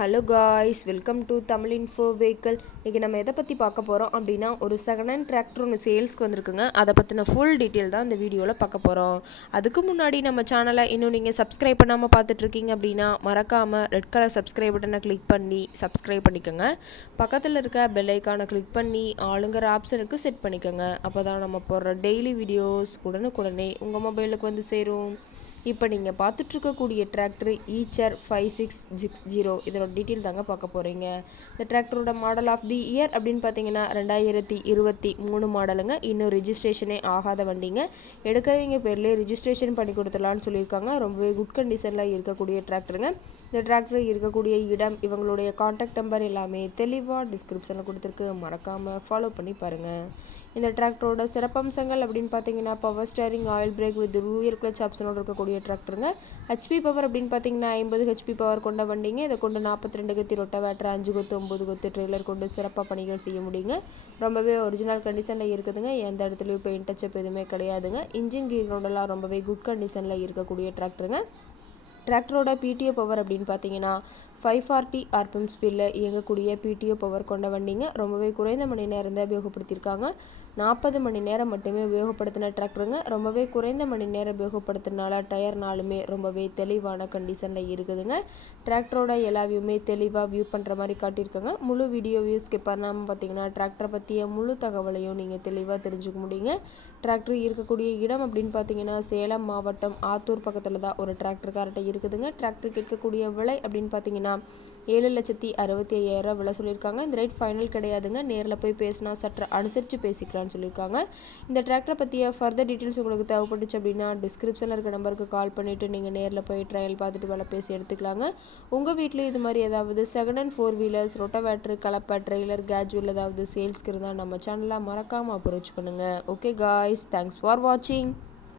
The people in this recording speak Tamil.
Hello guys, welcome to Tamil info vehicle. இன்றைக்கி நம்ம எதை பற்றி பார்க்க போகிறோம் அப்படின்னா, ஒரு செகண்ட் ஹேண்ட் டிராக்டர் ஒன்று சேல்ஸ்க்கு வந்திருக்குங்க. அதை பற்றின ஃபுல் டீட்டெயில் தான் இந்த வீடியோவில் பார்க்க போகிறோம். அதுக்கு முன்னாடி நம்ம சேனலை இன்னும் நீங்கள் சப்ஸ்கிரைப் பண்ணாமல் பார்த்துட்ருக்கீங்க அப்படின்னா மறக்காமல் ரெட் கலர் சப்ஸ்கிரைப் பட்டனை கிளிக் பண்ணி சப்ஸ்கிரைப் பண்ணிக்கோங்க. பக்கத்தில் இருக்க பெல் ஐக்கானை கிளிக் பண்ணி ஆளுங்கிற ஆப்ஷனுக்கு செட் பண்ணிக்கோங்க. அப்போ தான் நம்ம போடுற டெய்லி வீடியோஸ் உடனுக்குடனே உங்கள் மொபைலுக்கு வந்து சேரும். இப்போ நீங்கள் பார்த்துட்ருக்கக்கூடிய டிராக்டர் ஈச்சர் 5660. இதோட டீட்டெயில் தாங்க பார்க்க போகிறீங்க. இந்த டிராக்டரோட மாடல் ஆஃப் தி இயர் அப்படின்னு பார்த்தீங்கன்னா 2023 மாடலுங்க. இன்னும் ரிஜிஸ்ட்ரேஷனே ஆகாத வண்டிங்க. எடுக்கிறவங்க பேர்லேயே ரிஜிஸ்ட்ரேஷன் பண்ணி கொடுத்துடலான்னு சொல்லியிருக்காங்க. ரொம்பவே குட் கண்டிஷனில் இருக்கக்கூடிய டிராக்டருங்க. இந்த டிராக்டர் இருக்கக்கூடிய இடம், இவங்களுடைய கான்டாக்ட் நம்பர் எல்லாமே தெளிவாக டிஸ்கிரிப்ஷனில் கொடுத்துருக்கு. மறக்காமல் ஃபாலோ பண்ணி பாருங்கள். இந்த டிராக்டரோட சிறப்பம்சங்கள் அப்படின்னு பார்த்தீங்கன்னா, power steering, oil brake with rear clutch ஆப்ஷனோட இருக்கக்கூடிய டிராக்டருங்க. ஹெச்பி பவர் அப்படின்னு பார்த்தீங்கன்னா 50 ஹெச்பி பவர் கொண்ட வண்டிங்க. இதை கொண்டு 42 கத்தி ரொட்டவேட்டர், 5 கொத்து 9 கொத்து ட்ரெய்லர் கொண்டு சிறப்பாக பணிகள் செய்ய முடியுங்க. ரொம்பவே ஒரிஜினல் கண்டிஷனில் இருக்குதுங்க. எந்த இடத்துலையும் பெயிண்ட் டச்சப் எதுவுமே கிடையாதுங்க. இன்ஜின் கீர் ரோடெல்லாம் ரொம்பவே குட் கண்டிஷனில் இருக்கக்கூடிய டிராக்டருங்க. டிராக்டரோட பிடிஓ பவர் அப்படின்னு பார்த்தீங்கன்னா 540 RPM ஸ்பீடில் இயங்கக்கூடிய பிடிஓ பவர் கொண்ட வண்டிங்க. ரொம்பவே குறைந்த மணி நேரம் தான் உபயோகப்படுத்தியிருக்காங்க. 40 மணி நேரம் மட்டுமே உபயோகப்படுத்தின டிராக்டருங்க. ரொம்பவே குறைந்த மணி நேரம் உபயோகப்படுத்தினால டயர்னாலுமே ரொம்பவே தெளிவான கண்டிஷனில் இருக்குதுங்க. டிராக்டரோட எல்லா வியூமே தெளிவாக வியூ பண்ணுற மாதிரி காட்டியிருக்காங்க. முழு வீடியோ வியூ ஸ்கிப் பண்ணாமல் பார்த்தீங்கன்னா டிராக்டரை பற்றிய முழு தகவலையும் நீங்கள் தெளிவாக தெரிஞ்சுக்க முடியுங்க. டிராக்டர் இருக்கக்கூடிய இடம் அப்படின்னு பார்த்தீங்கன்னா சேலம் மாவட்டம் ஆத்தூர் பக்கத்தில் தான் ஒரு டிராக்டர் கரெக்டாக இருக்குதுங்க. டிராக்டர் கேட்கக்கூடிய விலை அப்படின்னு பார்த்தீங்கன்னா 7,65,000 விலை சொல்லியிருக்காங்க. இந்த ரேட் ஃபைனல் கிடையாதுங்க. நேரில் போய் பேசினா சற்று அனுசரித்து பேசிக்கலாம்னு சொல்லியிருக்காங்க. இந்த டிராக்டரை பற்றிய ஃபர்தர் டீட்டெயில்ஸ் உங்களுக்கு தேவைப்பட்டுச்சு அப்படின்னா டிஸ்கிரிப்ஷனில் இருக்க நம்பருக்கு கால் பண்ணிவிட்டு நீங்கள் நேரில் போய் ட்ரையல் பார்த்துட்டு விலை பேசி எடுத்துக்கலாங்க. உங்கள் வீட்டில் இது மாதிரி ஏதாவது செகண்ட் ஹேண்ட் 4 வீலர்ஸ், ரொட்டவேட்டர், கலப்பை, ட்ரெய்லர், கேஜுவல் ஏதாவது சேல்ஸ்க்கு இருந்தால் நம்ம சேனலை மறக்காமல் அப்ரோச் பண்ணுங்கள். ஓகே காய்ஸ், தேங்க்ஸ் ஃபார் வாட்சிங்.